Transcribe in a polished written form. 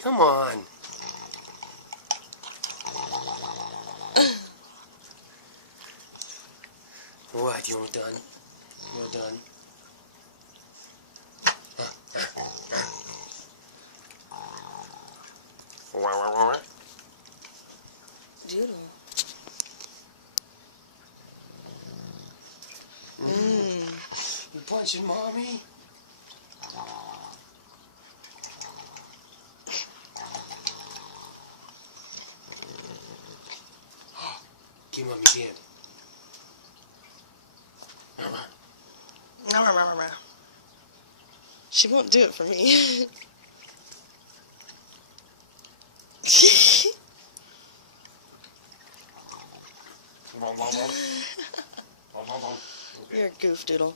Come on. What, you're done? You're done? Doodle. You punching mommy? Give mommy candy. No. She won't do it for me. You're a goof doodle.